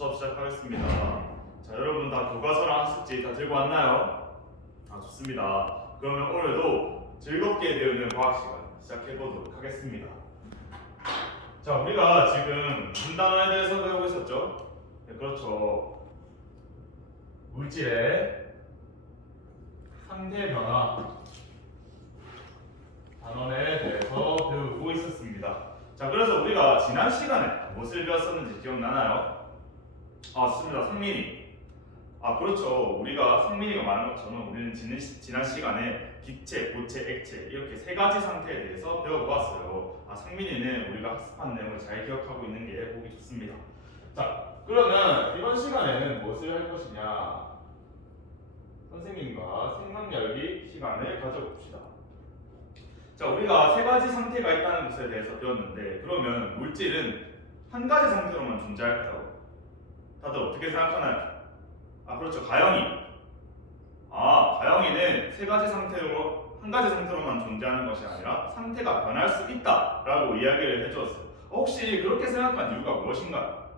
수업 시작하겠습니다. 자, 여러분 다 교과서랑 학습지 다 들고 왔나요? 좋습니다. 그러면 오늘도 즐겁게 배우는 과학 시간 시작해 보도록 하겠습니다. 자, 우리가 지금 무슨 단어에 대해서 배우고 있었죠? 네, 그렇죠. 물질의 상태 변화 단원에 대해서 배우고 있었습니다. 자, 그래서 우리가 지난 시간에 무엇을 배웠었는지 기억나나요? 맞습니다. 성민이. 그렇죠. 우리가 성민이가 말한 것처럼 우리는 지난 시간에 기체, 고체, 액체 이렇게 세 가지 상태에 대해서 배워보았어요. 성민이는 우리가 학습한 내용을 잘 기억하고 있는 게 보기 좋습니다. 자, 그러면 이번 시간에는 무엇을 할 것이냐? 선생님과 생각 열기 시간을 가져봅시다. 자, 우리가 세 가지 상태가 있다는 것에 대해서 배웠는데, 그러면 물질은 한 가지 상태로만 존재할까요? 다들 어떻게 생각하나요? 그렇죠. 가영이. 가영이는 세 가지 상태로, 한 가지 상태로만 존재하는 것이 아니라 상태가 변할 수 있다라고 이야기를 해주었어요. 혹시 그렇게 생각한 이유가 무엇인가요?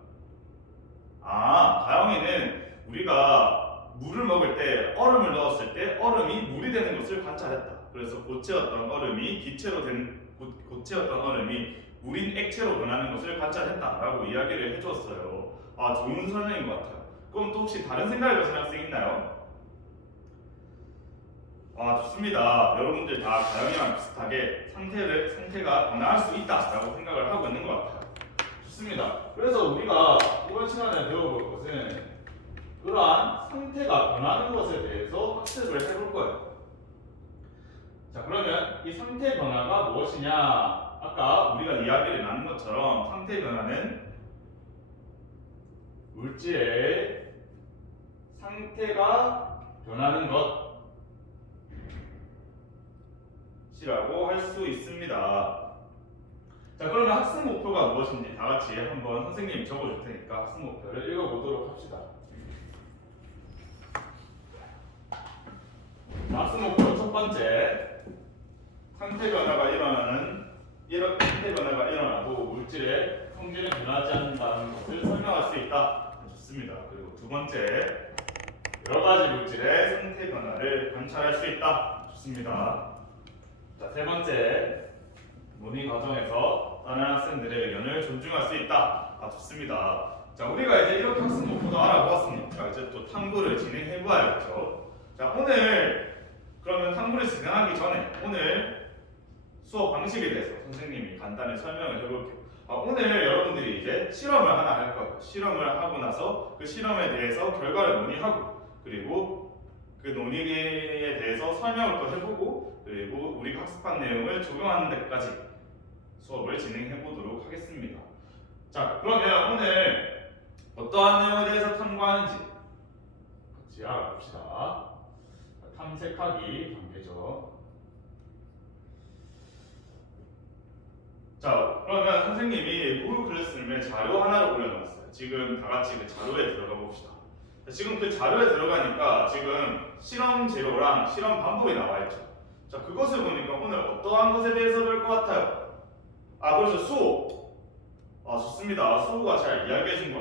가영이는 우리가 물을 먹을 때, 얼음을 넣었을 때 얼음이 물이 되는 것을 관찰했다. 그래서 고체였던 얼음이 고체였던 얼음이 물인 액체로 변하는 것을 관찰했다라고 이야기를 해주었어요. 좋은 설명인 것 같아요. 그럼 또 혹시 다른 생각을 가진 학생 있나요? 좋습니다. 여러분들 다 가영이랑 비슷하게 상태가 변화할 수 있다라고 생각을 하고 있는 것 같아요. 좋습니다. 그래서 우리가 이번 시간에 배워볼 것은 그러한 상태가 변하는 것에 대해서 학습을 해볼 거예요. 자, 그러면 이 상태 변화가 무엇이냐? 아까 우리가 이야기를 나눈 것처럼 상태 변화는 물질의 상태가 변하는 것이라고 할 수 있습니다. 자, 그러면 학습 목표가 무엇인지 다 같이 한번 선생님이 적어줄 테니까 학습 목표를 읽어보도록 합시다. 학습 목표 첫 번째, 상태 변화가 일어나도 물질의 성질은 변하지 않는다는 것을 설명할 수 있다. 좋습니다. 그리고 두 번째, 여러 가지 물질의 상태 변화를 관찰할 수 있다. 좋습니다. 자, 세 번째, 논의 과정에서 다른 학생들의 의견을 존중할 수 있다. 좋습니다. 자, 우리가 이제 이렇게 학습 목표도 알아보았으니까 이제 또 탐구를 진행해 보아야겠죠. 자, 오늘 그러면 탐구를 진행하기 전에 오늘 수업 방식에 대해서 선생님이 간단히 설명을 해볼게요. 오늘 여러분들이 이제 실험을 하나 할 거예요. 실험을 하고 나서 그 실험에 대해서 결과를 논의하고, 그리고 그 논의에 대해서 설명을 또 해보고, 그리고 우리가 학습한 내용을 적용하는 데까지 수업을 진행해 보도록 하겠습니다. 자, 그러면 오늘 어떠한 내용에 대해서 탐구하는지 같이 알아봅시다. 탐색하기 단계죠. 자, 그러면 선생님이 구글 클래스룸에 자료 하나를 올려놨어요. 지금 다 같이 그 자료에 들어가 봅시다. 자, 지금 그 자료에 들어가니까 지금 실험 재료랑 실험 방법이 나와 있죠. 자, 그것을 보니까 오늘 어떠한 것에 대해서 배울 것 같아요? 그렇죠. 수호. 좋습니다. 수호가 잘 이야기해 준 것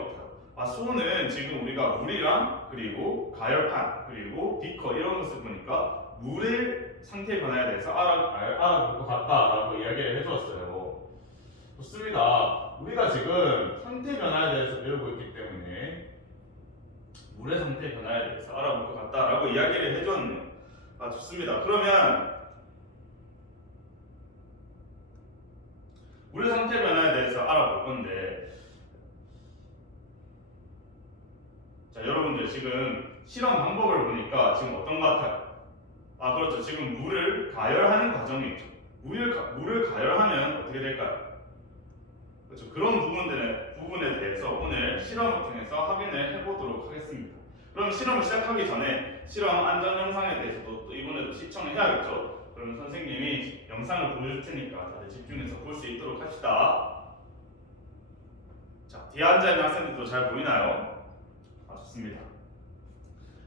같아요. 수호는 지금 우리가 물이랑 그리고 가열판 그리고 비커 이런 것을 보니까 물의 상태 변화에 대해서 알아볼 것 같다라고 이야기를 해주었어요. 좋습니다. 우리가 지금 상태 변화에 대해서 배우고 있기 때문에 물의 상태 변화에 대해서 알아볼 것 같다라고 이야기를 해줬네요. 좋습니다. 그러면 물의 상태 변화에 대해서 알아볼 건데, 자, 여러분들 지금 실험 방법을 보니까 지금 어떤 것 같아요? 그렇죠. 지금 물을 가열하는 과정이 있죠. 물을 가열하면 어떻게 될까요? 그렇죠. 그런 부분에 대해서 오늘 실험을 통해서 확인을 해보도록 하겠습니다. 그럼 실험을 시작하기 전에 실험 안전 영상에 대해서도 또 이번에도 시청을 해야겠죠. 그럼 선생님이 영상을 보여줄 테니까 다들 집중해서 볼 수 있도록 합시다. 자, 뒤에 앉아있는 학생들도 잘 보이나요? 좋습니다.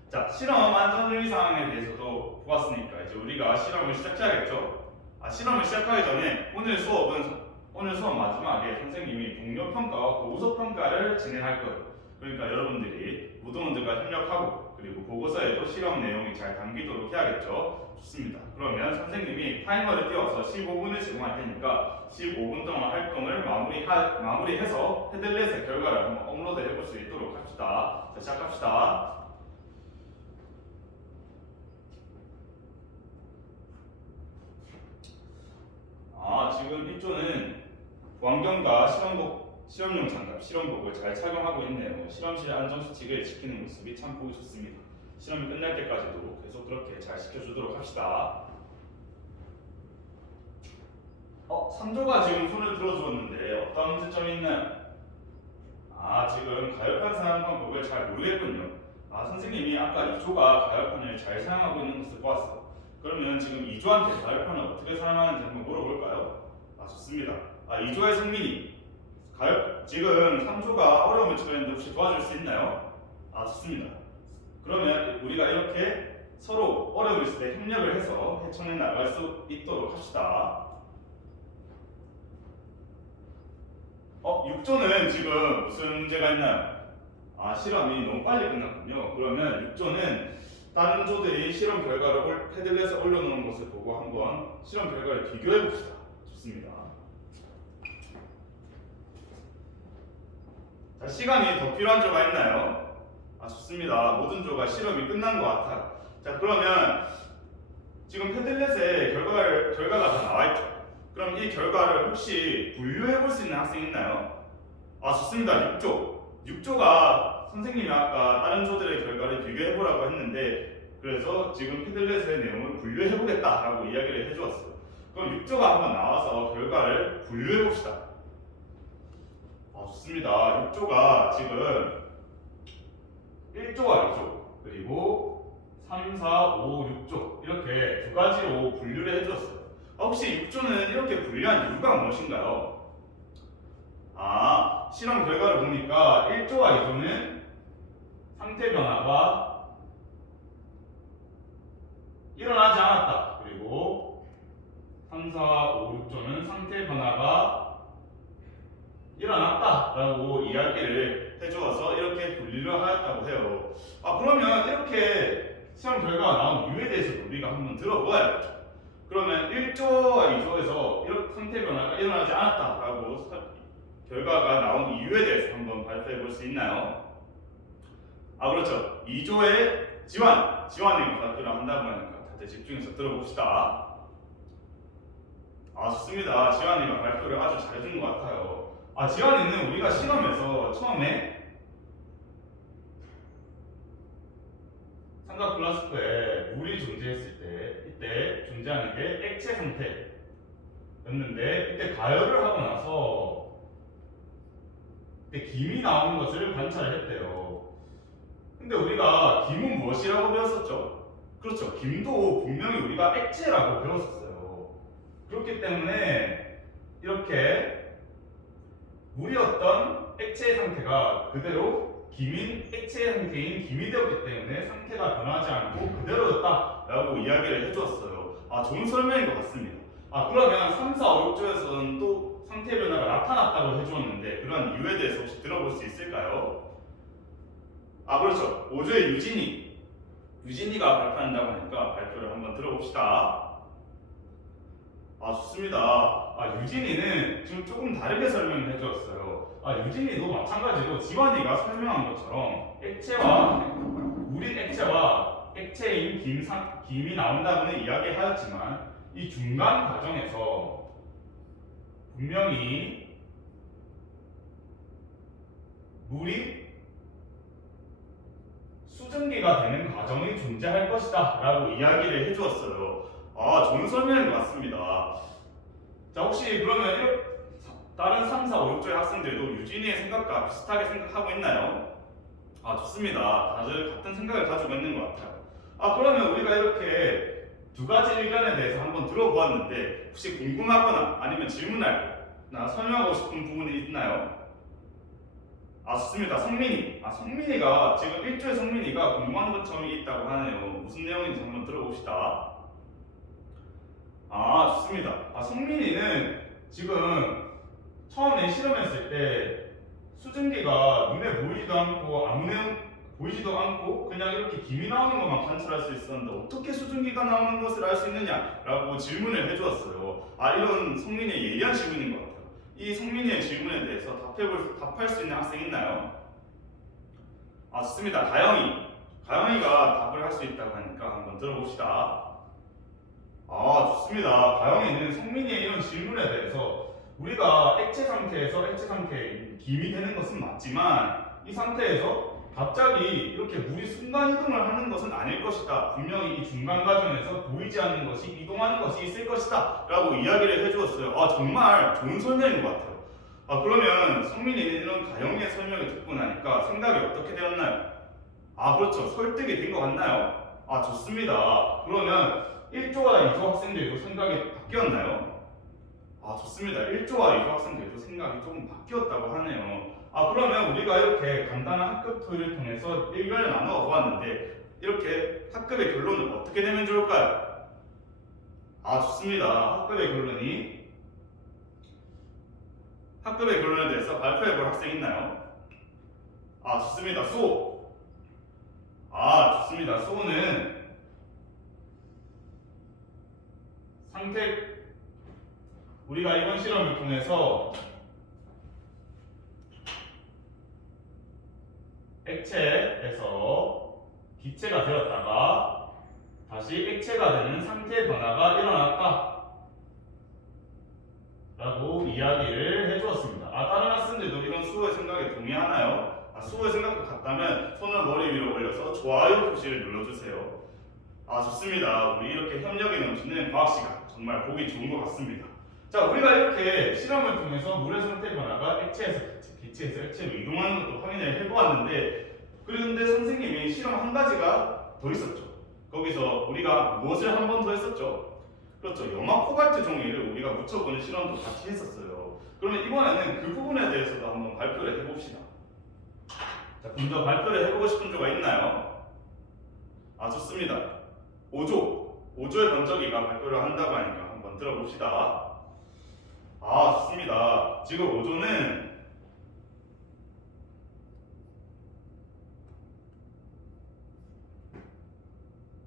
자, 실험 안전 사항에 대해서도 보았으니까 이제 우리가 실험을 시작해야겠죠. 실험을 시작하기 전에 오늘 수업 마지막에 선생님이 동료 평가와 보고서 평가를 진행할 거예요. 그러니까 여러분들이 무도원들과 협력하고 그리고 보고서에도 실험 내용이 잘 담기도록 해야겠죠. 좋습니다. 그러면 선생님이 타이머를 띄워서 15분을 제공할 테니까 15분 동안 활동을 마무리해서 헤들렛의 결과를 한번 업로드 해볼 수 있도록 합시다. 자, 시작합시다. 지금 이쪽은 보안경과 실험용 장갑, 실험복을 잘 착용하고 있네요. 실험실 안전수칙을 지키는 모습이 참 보기 좋습니다. 실험이 끝날 때까지도 계속 그렇게 잘 지켜주도록 합시다. 3조가 지금 손을 들어주었는데 어떤 문제점이 있나요? 지금 가열판 사용 방법을 잘 모르겠군요. 선생님이 아까 2조가 가열판을 잘 사용하고 있는 것을 보았어요. 그러면 지금 2조한테 가열판을 어떻게 사용하는지 한번 물어볼까요? 좋습니다. 2조의 성민이 지금 3조가 어려움을 처했는데 혹시 도와줄 수 있나요? 좋습니다. 그러면 우리가 이렇게 서로 어려움이 있을 때 협력을 해서 헤쳐내 나갈 수 있도록 합시다. 6조는 지금 무슨 문제가 있나요? 실험이 너무 빨리 끝났군요. 그러면 6조는 다른 조들이 실험 결과를 패들렛에 올려놓은 것을 보고 한번 실험 결과를 비교해 봅시다. 좋습니다. 자, 시간이 더 필요한 조가 있나요? 좋습니다. 모든 조가 실험이 끝난 것 같아요. 자, 그러면 지금 패들렛에 결과가 다 나와있죠. 그럼 이 결과를 혹시 분류해 볼 수 있는 학생이 있나요? 좋습니다. 6조가 선생님이 아까 다른 조들의 결과를 비교해 보라고 했는데 그래서 지금 패들렛의 내용을 분류해 보겠다라고 이야기를 해주었어요. 그럼 6조가 한번 나와서 결과를 분류해 봅시다. 좋습니다. 6조가 지금 1조와 2조 그리고 3, 4, 5, 6조 이렇게 두 가지로 분류를 해주었어요. 혹시 6조는 이렇게 분류한 이유가 무엇인가요? 실험 결과를 보니까 1조와 2조는 상태 변화가 일어나지 않았다. 그리고 3, 4, 5, 6조는 상태 변화가 일어났다 라고 이야기를 해주어서 이렇게 분리를 하였다고 해요. 그러면 이렇게 시험 결과가 나온 이유에 대해서 우리가 한번 들어보아야겠죠. 그러면 1조와 2조에서 이런 상태 변화가 일어나지 않았다 라고 결과가 나온 이유에 대해서 한번 발표해 볼 수 있나요? 그렇죠. 2조의 지환이 발표를 한다고 하니까 다들 집중해서 들어봅시다. 좋습니다. 지환이가 발표를 아주 잘해준 것 같아요. 지환이는 우리가 실험에서 처음에 삼각 플라스크에 물이 존재했을 때 이때 존재하는 게 액체 상태였는데 이때 가열을 하고 나서 이때 김이 나오는 것을 관찰을 했대요. 근데 우리가 김은 무엇이라고 배웠었죠? 그렇죠. 김도 분명히 우리가 액체라고 배웠었어요. 그렇기 때문에 이렇게 물이었던 액체의 상태가 그대로 액체의 상태인 김이 되었기 때문에 상태가 변하지 않고 그대로였다라고 이야기를 해주었어요. 좋은 설명인 것 같습니다. 그러면 3, 4, 5, 6조에서는 또 상태 변화가 나타났다고 해주었는데 그런 이유에 대해서 혹시 들어볼 수 있을까요? 그렇죠. 5조의 유진이가 발표한다고 하니까 발표를 한번 들어봅시다. 좋습니다. 유진이는 지금 조금 다르게 설명을 해주었어요. 유진이도 마찬가지로 지환이가 설명한 것처럼 물인 액체와 액체인 김이 나온다고는 이야기하였지만 이 중간 과정에서 분명히 물이 수증기가 되는 과정이 존재할 것이다 라고 이야기를 해주었어요. 좋은 설명인 것 같습니다. 자, 혹시 그러면 다른 3, 4, 5, 6조의 학생들도 유진이의 생각과 비슷하게 생각하고 있나요? 좋습니다. 다들 같은 생각을 가지고 있는 것 같아요. 그러면 우리가 이렇게 두 가지 의견에 대해서 한번 들어보았는데 혹시 궁금하거나 아니면 질문하거나 설명하고 싶은 부분이 있나요? 좋습니다. 성민이가 지금 1조의 성민이가 궁금한 것점이 있다고 하네요. 무슨 내용인지 한번 들어봅시다. 좋습니다. 성민이는 지금 처음에 실험했을 때 수증기가 눈에 보이지도 않고 아무 내용 보이지도 않고 그냥 이렇게 김이 나오는 것만 관찰할 수 있었는데 어떻게 수증기가 나오는 것을 알 수 있느냐라고 질문을 해주었어요. 이런 성민이의 예리한 질문인 것 같아요. 이 성민이의 질문에 대해서 답할 수 있는 학생 있나요? 좋습니다. 가영이가 답을 할 수 있다고 하니까 한번 들어봅시다. 좋습니다. 가영이는 성민이의 이런 질문에 대해서 우리가 액체 상태에 김이 되는 것은 맞지만 이 상태에서 갑자기 이렇게 물이 순간 이동을 하는 것은 아닐 것이다. 분명히 이 중간 과정에서 보이지 않는 것이 이동하는 것이 있을 것이다. 라고 이야기를 해주었어요. 정말 좋은 설명인 것 같아요. 그러면 성민이는 이런 가영이의 설명을 듣고 나니까 생각이 어떻게 되었나요? 그렇죠. 설득이 된 것 같나요? 좋습니다. 그러면 1조와 2조 학생들도 생각이 바뀌었나요? 좋습니다. 1조와 2조 학생들도 생각이 조금 바뀌었다고 하네요. 그러면 우리가 이렇게 간단한 학급 토의를 통해서 의견을 나누어 보았는데 이렇게 학급의 결론은 어떻게 되면 좋을까요? 좋습니다. 학급의 결론에 대해서 발표해 볼 학생 있나요? 좋습니다. 수호. 좋습니다. 수호는 우리가 이번 실험을 통해서 액체에서 기체가 되었다가 다시 액체가 되는 상태 변화가 일어났다 라고 이야기를 해주었습니다. 다른 학생들도 이런 수호의 생각에 동의하나요? 수호의 생각과 같다면 손을 머리 위로 올려서 좋아요 표시를 눌러주세요. 좋습니다. 우리 이렇게 협력이 넘치는 과학시간 정말 보기 좋은 것 같습니다. 자, 우리가 이렇게 실험을 통해서 물의 상태 변화가 액체에서 기체에서 액체로 이동하는 것도 확인을 해보았는데 그런데 선생님이 실험 한 가지가 더 있었죠. 거기서 우리가 무엇을 한 번 더 했었죠? 그렇죠. 염화 코발트 종이를 우리가 묻혀보는 실험도 같이 했었어요. 그러면 이번에는 그 부분에 대해서도 한번 발표를 해봅시다. 자, 먼저 발표를 해보고 싶은 조가 있나요? 좋습니다. 5조의 번쩍이가 발표를 한다고 하니까 한번 들어봅시다. 좋습니다.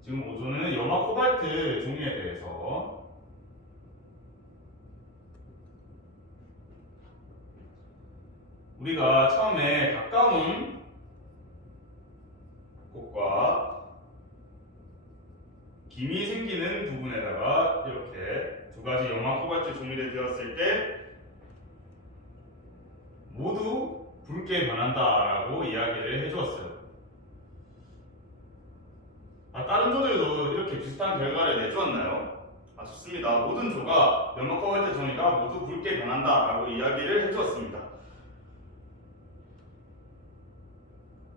지금 5조는 염화 코발트 종이에 대해서 우리가 처음에 가까운 곳과 김이 생기는 부분에다가 이렇게 두 가지 염화 코발트 종이를 되었을 때 모두 붉게 변한다라고 이야기를 해주었어요. 다른 조들도 이렇게 비슷한 결과를 내주었나요? 좋습니다. 모든 조가 염화 코발트 종이가 모두 붉게 변한다라고 이야기를 해주었습니다.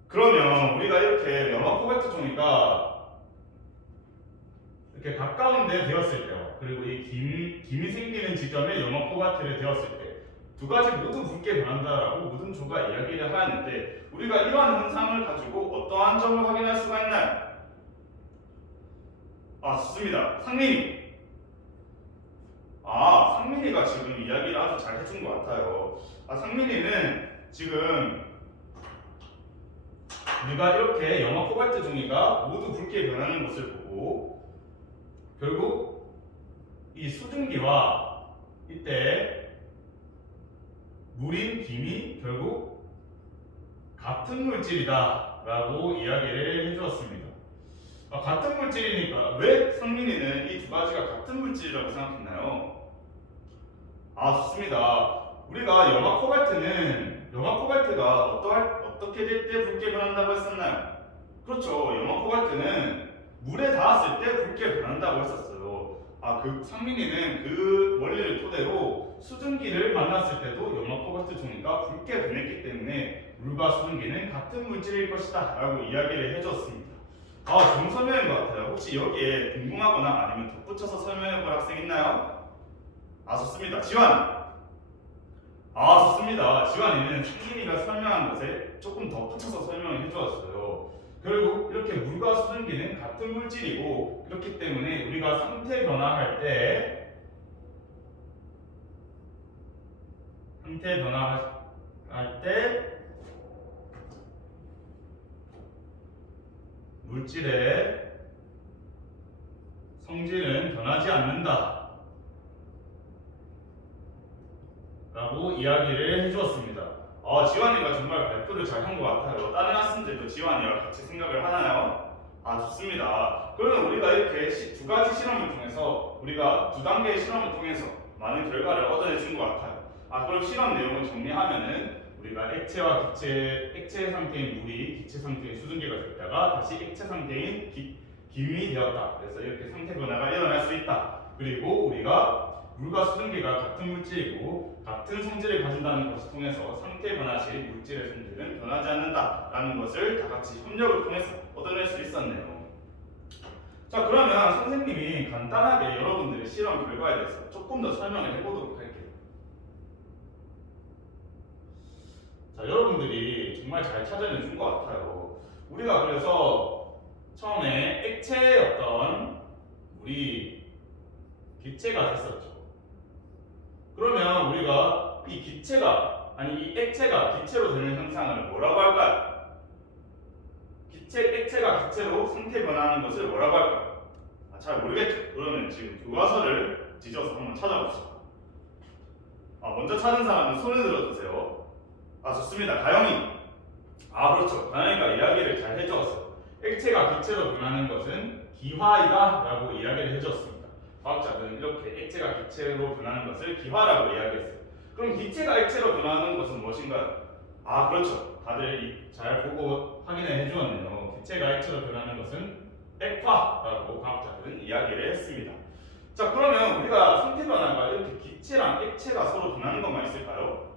그러면 우리가 이렇게 염화 코발트 종이가 이렇게 가까운 데 되었을 때요. 그리고 이 김이 생기는 지점에 염화 코발트를 되었을 때 두 가지 모두 붉게 변한다라고 모든 조가 이야기를 하였는데 우리가 이러한 현상을 가지고 어떠한 점을 확인할 수가 있나요? 좋습니다. 상민이가 지금 이야기를 아주 잘 해준 것 같아요. 상민이는 지금 우리가 이렇게 염화 코발트 종이가 모두 붉게 변하는 것을 보고 결국 이 수증기와 이때 물인 김이 결국 같은 물질이다 라고 이야기를 해주었습니다. 같은 물질이니까 왜 상민이는 이 두 가지가 같은 물질이라고 생각했나요? 좋습니다. 우리가 염화 코발트가 어떻게 될 때 붉게 변한다고 했었나요? 그렇죠. 염화 코발트는 물에 닿았을 때 붉게 변한다고 했었어요. 상민이는 그 원리를 토대로 수증기를 만났을 때도 염화 코발트 종이가 붉게 변했기 때문에 물과 수증기는 같은 물질일 것이다 라고 이야기를 해줬습니다. 좋은 설명인 것 같아요. 혹시 여기에 궁금하거나 아니면 덧붙여서 설명해 볼 학생 있나요? 좋습니다. 지환! 좋습니다. 지환이는 상민이가 설명한 것에 조금 덧붙여서 설명을 해주었어요. 결국 이렇게 물과 수증기는 같은 물질이고 그렇기 때문에 우리가 상태 변화할 때 물질의 성질은 변하지 않는다 라고 이야기를 해주었습니다. 지환이가 정말 발표를 잘 한 것 같아요. 다른 학생들도 지환이와 같이 생각을 하나요? 좋습니다. 그러면 우리가 이렇게 두 가지 실험을 통해서 우리가 두 단계의 실험을 통해서 많은 결과를 얻어내준 것 같아요. 그럼 실험 내용을 정리하면은 우리가 액체 상태인 물이 기체 상태인 수증기가 됐다가 다시 액체 상태인 기름이 되었다. 그래서 이렇게 상태 변화가 일어날 수 있다. 그리고 우리가 물과 수증기가 같은 물질이고 같은 성질을 가진다는 것을 통해서 상태 변화 시 물질의 성질은 변하지 않는다라는 것을 다 같이 협력을 통해서 얻어낼 수 있었네요. 자, 그러면 선생님이 간단하게 여러분들의 실험 결과에 대해서 조금 더 설명을 해보도록 할게요. 자, 여러분들이 정말 잘 찾아내준 것 같아요. 우리가 그래서 처음에 액체였던 물이 기체가 됐었죠. 그러면 우리가 이 액체가 기체로 되는 현상을 뭐라고 할까요? 액체가 기체로 상태 변화하는 것을 뭐라고 할까요? 잘 모르겠죠? 그러면 지금 교과서를 뒤져서 한번 찾아봅시다. 먼저 찾은 사람은 손을 들어주세요. 좋습니다. 가영이. 그렇죠. 가영이가 이야기를 잘 해주었어요. 액체가 기체로 변하는 것은 기화이다 라고 이야기를 해주었습니다. 과학자들은 이렇게 액체가 기체로 변하는 것을 기화라고 이야기했어요. 그럼 기체가 액체로 변하는 것은 무엇인가요? 그렇죠. 다들 잘 보고 확인해 주었네요. 기체가 액체로 변하는 것은 액화라고 과학자들은 이야기를 했습니다. 자, 그러면 우리가 상태 변화가 이렇게 기체랑 액체가 서로 변하는 것만 있을까요?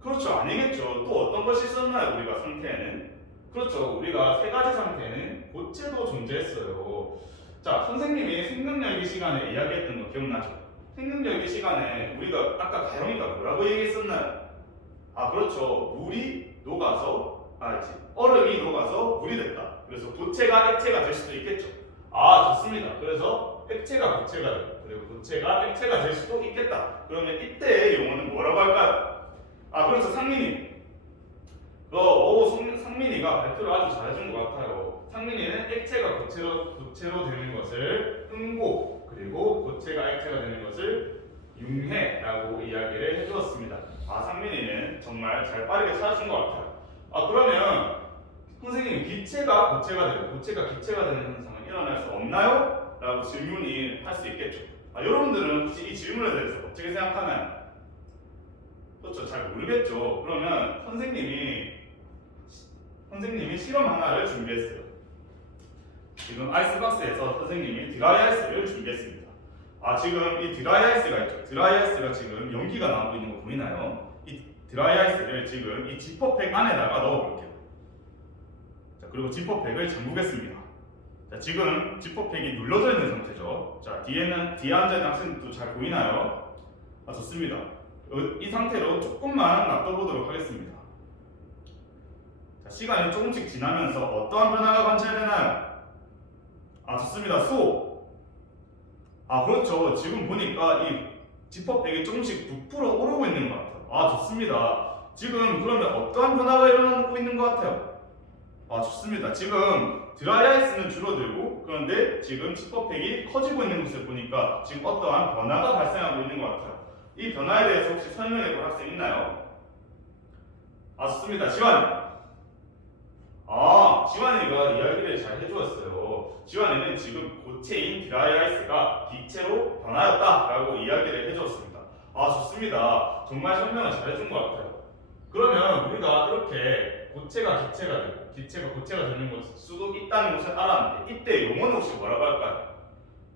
그렇죠. 아니겠죠. 또 어떤 것이 있었나요? 우리가 상태에는? 그렇죠. 우리가 세 가지 상태에는 고체도 존재했어요. 자, 선생님이 생명열기 시간에 이야기했던 거 기억나죠? 생명열기 시간에 우리가 아까 가영이가 뭐라고 얘기했었나요? 그렇죠. 물이 녹아서 얼음이 녹아서 물이 됐다. 그래서 고체가 액체가 될 수도 있겠죠. 좋습니다. 그래서 액체가 고체가 되고 그리고 고체가 액체가 될 수도 있겠다. 그러면 이때의 용어는 뭐라고 할까요? 그렇죠. 상민이. 상민이가 발표를 아주 잘해준 것 같아요. 상민이는 액체가 고체로 되는 것을 흥고, 그리고 고체가 액체가 되는 것을 융해라고 이야기를 해주었습니다. 상민이는 정말 잘 빠르게 찾아준 것 같아요. 그러면 선생님, 기체가 고체가 되고 고체가 기체가 되는 현상은 일어날 수 없나요? 라고 질문이 할 수 있겠죠. 여러분들은 혹시 이 질문에 대해서 어떻게 생각하나요? 그렇죠. 잘 모르겠죠. 그러면 선생님이 실험 하나를 준비했어요. 지금 아이스박스에서 선생님이 드라이 아이스를 준비했습니다. 지금 이 드라이 아이스가 있죠. 드라이 아이스가 지금 연기가 나오고 있는 거 보이나요? 이 드라이 아이스를 지금 이 지퍼팩 안에다가 넣어볼게요. 자, 그리고 지퍼팩을 잠그겠습니다. 자, 지금 지퍼팩이 눌러져 있는 상태죠. 자, 뒤에 앉아있는 학생들도 잘 보이나요? 좋습니다. 이 상태로 조금만 놔둬보도록 하겠습니다. 자, 시간이 조금씩 지나면서 어떠한 변화가 관찰되나요? 좋습니다. 그렇죠. 지금 보니까 이 지퍼백이 조금씩 부풀어 오르고 있는 것 같아요. 좋습니다. 지금 그러면 어떠한 변화가 일어나고 있는 것 같아요? 좋습니다. 지금 드라이 아이스는 줄어들고 그런데 지금 지퍼팩이 커지고 있는 것을 보니까 지금 어떠한 변화가 발생하고 있는 것 같아요. 이 변화에 대해서 혹시 설명해 볼 학생 있나요? 좋습니다. 지환이. 지환이가 이야기를 잘 해주었어요. 지환이는 지금 고체인 드라이 아이스가 기체로 변하였다라고 이야기를 해주었습니다. 좋습니다. 정말 설명을 잘 해준 것 같아요. 그러면 우리가 이렇게 고체가 기체가 되고 기체가 고체가 되는 것 수도 있다는 것을 알았는데 이때 용어는 혹시 뭐라고 할까요?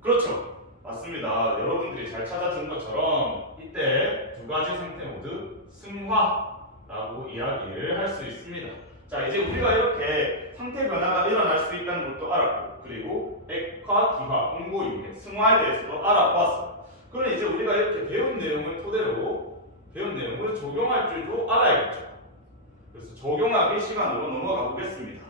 그렇죠. 맞습니다. 여러분들이 잘 찾아준 것처럼 이때 두 가지 상태 모두 승화라고 이야기를 할 수 있습니다. 자, 이제 우리가 이렇게 상태 변화가 일어날 수 있다는 것도 알았고 그리고 액화, 기화, 응고, 융해, 승화에 대해서도 알아보았어요. 그럼 이제 우리가 이렇게 배운 내용을 토대로 배운 내용을 적용할 줄도 알아야겠죠. 그래서 적용하기 시간으로 넘어가 보겠습니다.